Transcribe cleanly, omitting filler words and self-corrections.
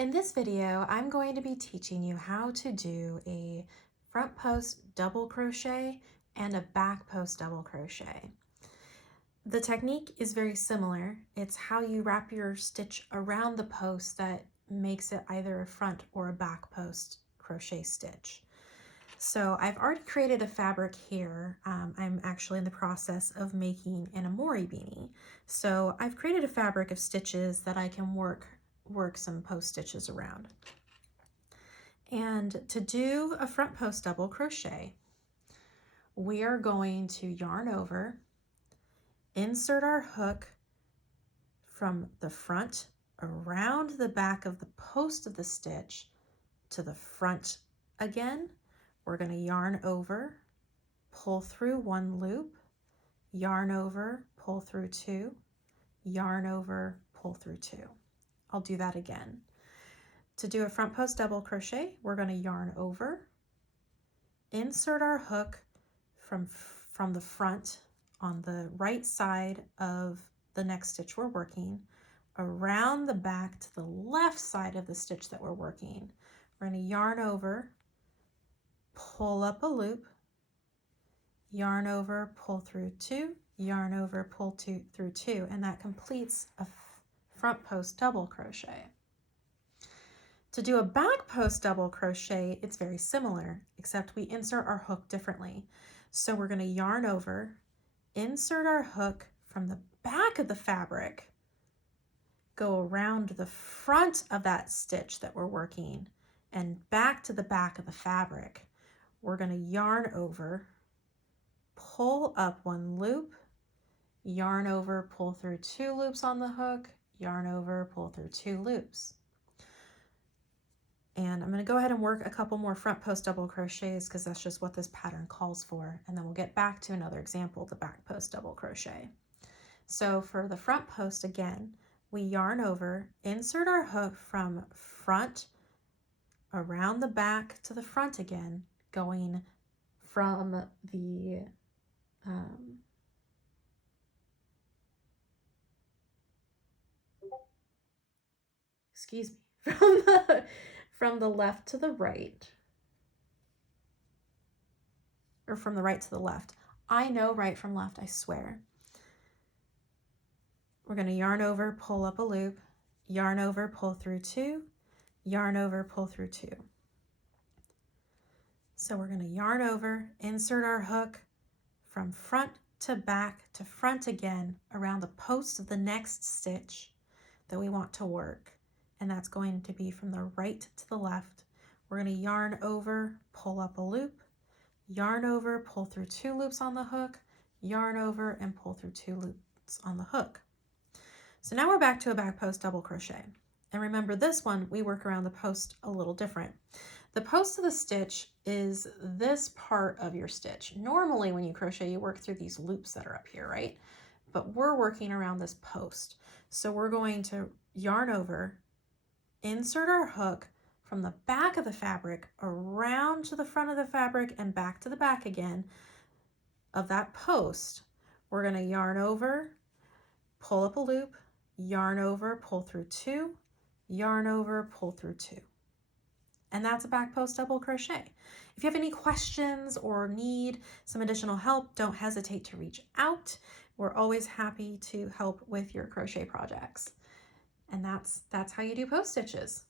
In this video, I'm going to be teaching you how to do a front post double crochet and a back post double crochet. The technique is very similar. It's how you wrap your stitch around the post that makes it either a front or a back post crochet stitch. So I've already created a fabric here. I'm actually in the process of making an Amori beanie. So I've created a fabric of stitches that I can work some post stitches around. And to do a front post double crochet, we are going to yarn over, insert our hook from the front around the back of the post of the stitch to the front again. We're going to yarn over, pull through one loop, yarn over, pull through two, yarn over, pull through two. I'll do that again. To do a front post double crochet, we're going to yarn over, insert our hook from the front on the right side of the next stitch we're working, around the back to the left side of the stitch that we're working. We're going to yarn over, pull up a loop, yarn over, pull through two, yarn over, pull through two, and that completes a front post double crochet. To do a back post double crochet, it's very similar, except we insert our hook differently. So we're going to yarn over, insert our hook from the back of the fabric, go around the front of that stitch that we're working, and back to the back of the fabric. We're going to yarn over, pull up one loop, yarn over, pull through two loops on the hook, yarn over, pull through two loops. And I'm going to go ahead and work a couple more front post double crochets because that's just what this pattern calls for. And then we'll get back to another example, the back post double crochet. So for the front post again, we yarn over, insert our hook from front around the back to the front again, going from the from the left to the right, or from the right to the left. I know right from left, I swear. We're going to yarn over, pull up a loop, yarn over, pull through two, yarn over, pull through two. So we're going to yarn over, insert our hook from front to back to front again around the post of the next stitch that we want to work. And that's going to be from the right to the left. We're going to yarn over, pull up a loop, yarn over, pull through two loops on the hook, yarn over, and pull through two loops on the hook. So now we're back to a back post double crochet. And remember, this one, we work around the post a little different. The post of the stitch is this part of your stitch. Normally when you crochet, you work through these loops that are up here, right? But we're working around this post. So we're going to yarn over, insert our hook from the back of the fabric around to the front of the fabric and back to the back again of that post. We're going to yarn over, pull up a loop, yarn over, pull through two, yarn over, pull through two. And that's a back post double crochet. If you have any questions or need some additional help, don't hesitate to reach out. We're always happy to help with your crochet projects. And that's how you do post stitches.